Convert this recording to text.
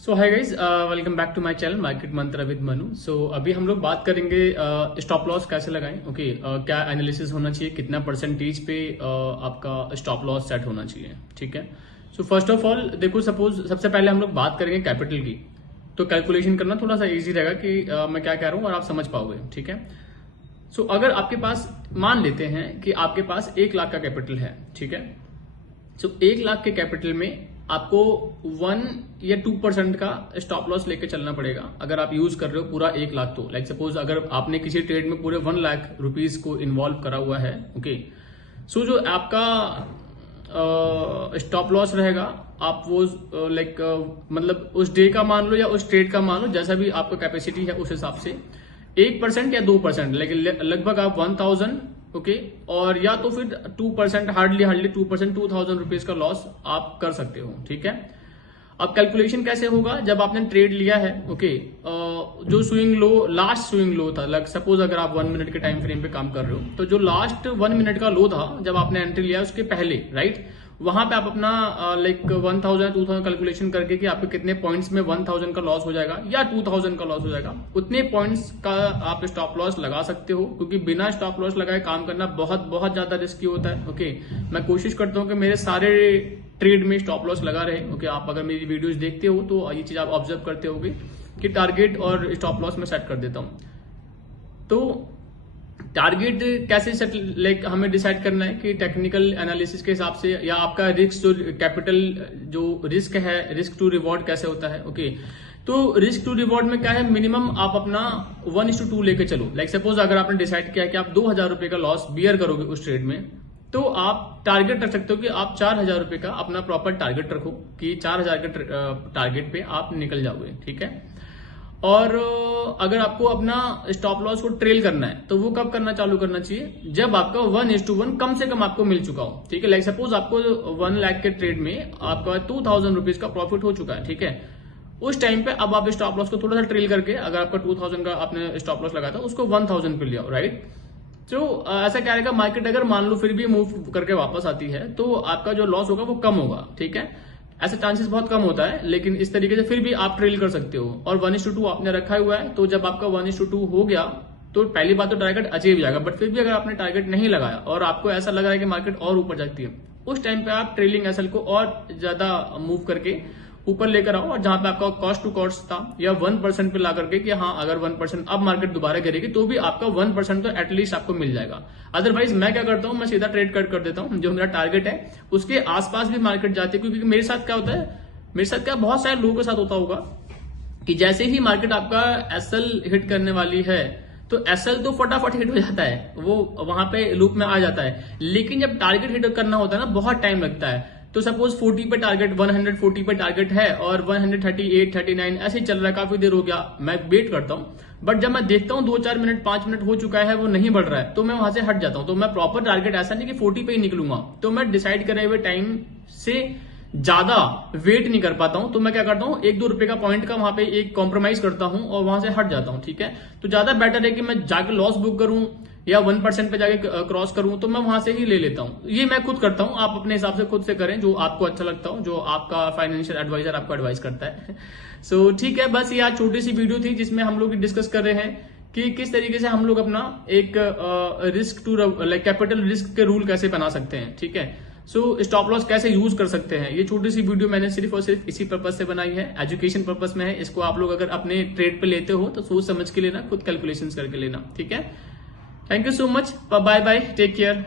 So hi guys, welcome back to my channel market mantra with Manu. So अभी हम लोग बात करेंगे स्टॉप लॉस कैसे लगाएं। ओके, क्या एनालिसिस होना चाहिए, कितना परसेंटेज पे आपका स्टॉप लॉस सेट होना चाहिए। ठीक है। सो फर्स्ट ऑफ ऑल देखो, सपोज सबसे पहले हम लोग बात करेंगे कैपिटल की, तो कैलकुलेशन करना थोड़ा सा इजी रहेगा कि मैं क्या कह रहा हूँ और आप समझ पाओगे। ठीक है। सो अगर आपके पास, मान लेते हैं कि आपके पास 1 लाख का कैपिटल है। ठीक है। सो 1 लाख के कैपिटल में आपको 1 या 2% का स्टॉप लॉस लेके चलना पड़ेगा अगर आप यूज कर रहे हो पूरा 1 लाख। तो लाइक सपोज अगर आपने किसी ट्रेड में पूरे 1 लाख रुपीज को इन्वॉल्व करा हुआ है, ओके, सो जो आपका स्टॉप लॉस रहेगा, आप वो मतलब उस डे का मान लो या उस ट्रेड का मान लो, जैसा भी आपका कैपेसिटी है उस हिसाब से 1% या 2%, लेकिन लगभग आप 1000, ओके, और या तो फिर 2%, हार्डली 2%, 2000 रुपीज का लॉस आप कर सकते हो। ठीक है। अब कैलकुलेशन कैसे होगा, जब आपने ट्रेड लिया है, ओके, जो swing low, last swing low था, सपोज अगर आप 1 मिनट के टाइम फ्रेम पे काम कर रहे हो, तो जो लास्ट 1 मिनट का लो था जब आपने एंट्री लिया उसके पहले, राइट, वहां पे आप अपना 1000 2000 कैलकुलेशन करके कि आपके कितने पॉइंट्स में 1000 का लॉस हो जाएगा या 2000 का लॉस हो जाएगा, उतने पॉइंट्स का आप स्टॉप लॉस लगा सकते हो। क्योंकि बिना स्टॉप लॉस लगाए काम करना बहुत बहुत ज्यादा रिस्की होता है। ओके, मैं कोशिश करता हूं कि मेरे सारे ट्रेड में स्टॉप लॉस लगा रहे। ओके, आप अगर मेरी वीडियोज देखते हो तो ये चीज आप ऑब्जर्व करते होगे कि टारगेट और स्टॉप लॉस में सेट कर देता हूं। तो टारगेट कैसे सेट हमें डिसाइड करना है कि टेक्निकल एनालिसिस के हिसाब से, या आपका रिस्क, जो कैपिटल जो रिस्क है, रिस्क टू रिवॉर्ड कैसे होता है। ओके, तो रिस्क टू रिवॉर्ड में क्या है, मिनिमम आप अपना 1:2 लेके चलो। लाइक सपोज अगर आपने डिसाइड किया कि आप 2000 रुपए का लॉस बियर करोगे उस ट्रेड में, तो आप टारगेट रख सकते हो कि आप 4000 रुपए का अपना प्रॉपर टारगेट रखो कि 4000 के टारगेट पे आप निकल जाओगे। ठीक है। और अगर आपको अपना स्टॉप लॉस को ट्रेल करना है तो वो कब करना चालू करना चाहिए, जब आपका 1:1 कम से कम आपको मिल चुका हो। ठीक है। लाइक सपोज आपको 1 लाख के ट्रेड में आपका 2000 रुपीज का प्रॉफिट हो चुका है। ठीक है। उस टाइम पे अब आप स्टॉप लॉस को थोड़ा सा ट्रेल करके, अगर आपका 2000 का आपने स्टॉप लॉस लगाया था, उसको 1000 पे ले आओ, राइट। तो ऐसा क्या रहेगा, मार्केट अगर मान लो फिर भी मूव करके वापस आती है तो आपका जो लॉस होगा वो कम होगा। ठीक है। ऐसा चांसेस बहुत कम होता है, लेकिन इस तरीके से फिर भी आप ट्रेल कर सकते हो। और 1:2 आपने रखा हुआ है, तो जब आपका 1:2 हो गया तो पहली बात तो टारगेट अचीव जाएगा। बट फिर भी अगर आपने टारगेट नहीं लगाया और आपको ऐसा लग रहा है कि मार्केट और ऊपर जाती है, उस टाइम पे आप ट्रेलिंग एसएल को और ज्यादा मूव करके ऊपर लेकर आओ, और जहां पे आपका कॉस्ट टू कॉस्ट था, या 1% पे ला करके कि हाँ अगर 1% अब मार्केट दोबारा गिरेगी तो भी आपका 1% तो एटलीस्ट आपको मिल जाएगा। अदरवाइज मैं क्या करता हूं, मैं सीधा ट्रेड कट कर देता हूं, जो मेरा टारगेट है उसके आसपास भी मार्केट जाती है। क्योंकि मेरे साथ क्या होता है, मेरे साथ क्या बहुत सारे लोगों के साथ होता होगा कि जैसे ही मार्केट आपका एसएल हिट करने वाली है तो एसएल तो फटाफट हिट हो जाता है, वो वहां पे लूप में आ जाता है। लेकिन जब टारगेट हिट करना होता है ना, बहुत टाइम लगता है। तो सपोज 40 पे टारगेट, 140 पे टारगेट है और 138 39 ऐसे ही चल रहा है, काफी देर हो गया, मैं वेट करता हूं। बट जब मैं देखता हूं 2-4 मिनट 5 मिनट हो चुका है, वो नहीं बढ़ रहा है, तो मैं वहां से हट जाता हूं। तो मैं प्रॉपर टारगेट, ऐसा नहीं कि 40 पे ही निकलूंगा, तो मैं डिसाइड करे हुए टाइम से ज्यादा वेट नहीं कर पाता हूं। तो मैं क्या करता हूं, 1-2 रुपए का पॉइंट का वहां पे एक कॉम्प्रोमाइज करता हूं और वहां से हट जाता हूं। ठीक है। तो ज्यादा बेटर है कि मैं जाके लॉस बुक करूं या 1% पे जाके क्रॉस करूं, तो मैं वहां से ही ले लेता हूं। ये मैं खुद करता हूं, आप अपने हिसाब से खुद से करें जो आपको अच्छा लगता हो, जो आपका फाइनेंशियल एडवाइजर आपको एडवाइस करता है। सो ठीक है, बस ये आज छोटी सी वीडियो थी जिसमें हम लोग डिस्कस कर रहे हैं कि किस तरीके से हम लोग अपना एक रिस्क टू कैपिटल रिस्क के रूल कैसे बना सकते हैं। ठीक है। सो स्टॉप लॉस कैसे यूज कर सकते हैं, ये छोटी सी वीडियो मैंने सिर्फ और सिर्फ इसी पर्पज से बनाई है, एजुकेशन पर्पज में है। इसको आप लोग अगर अपने ट्रेड पे लेते हो तो सोच समझ के लेना, खुद कैलकुलेशंस करके लेना। ठीक है। Thank you so much, bye bye, take care.